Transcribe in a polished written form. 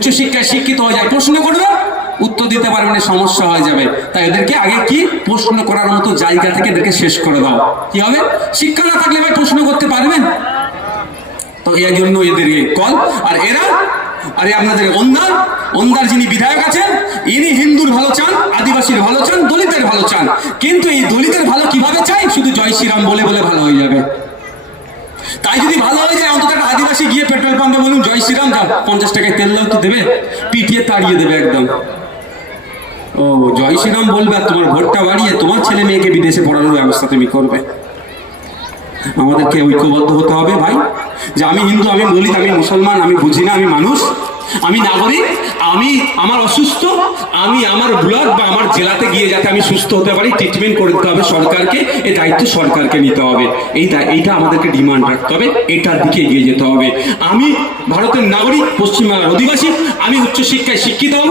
উচ্চশিক্ষায় শিক্ষিত হয়ে যায়, প্রশ্ন করবে উত্তর দিতে পারবে না, সমস্যা হয়ে যাবে। তাই এদেরকে আগে কি প্রশ্ন করার মতো জায়গা থেকে এদেরকে শেষ করে দাও। কি হবে? শিক্ষা না থাকলে ভাই প্রশ্ন করতে পারবেন? তো এই জন্য এদের কল। আর এরা, আরে আপনাদের ওন্দার যিনি বিধায়ক আছেন, ইনি হিন্দুর ভালো চান, আদিবাসীর ভালো চান, দলিতের ভালো চান। কিন্তু এই দলিতের ভালো কিভাবে চাই? শুধু জয় শ্রীরাম বলে বলে ভালো হয়ে যাবে। তাই যদি ভালো হয়ে যায়, অন্তত একটা আদিবাসী গিয়ে পেট্রোল পাম্পে বলুন জয় শ্রীরাম, যা 50 টাকায় তেল দাও, তো দেবে? পিটিয়ে তাড়িয়ে দেবে একদম। ও জয় শ্রীরাম বলবে আর তোমার ভোটটা বাড়িয়ে তোমার ছেলে মেয়েকে বিদেশে পড়ানোর ব্যবস্থা তুমি করবে। আমাদেরকে ঐক্যবদ্ধ হতে হবে ভাই, যে আমি হিন্দু, আমি দলিত, আমি মুসলমান, আমি বুঝি না, আমি মানুষ, আমি নাগরিক, আমি আমার অসুস্থ, আমি আমার ব্লক বা আমার জেলাতে গিয়ে যাতে আমি সুস্থ হতে পারি, ট্রিটমেন্ট করে দিতে হবে সরকারকে। এই দায়িত্ব সরকারকে নিতে হবে। এইটা আমাদেরকে ডিমান্ড রাখতে হবে, এটার দিকে এগিয়ে যেতে হবে। আমি ভারতের নাগরিক, পশ্চিমবাংলার অধিবাসী, আমি উচ্চশিক্ষায় শিক্ষিত হব।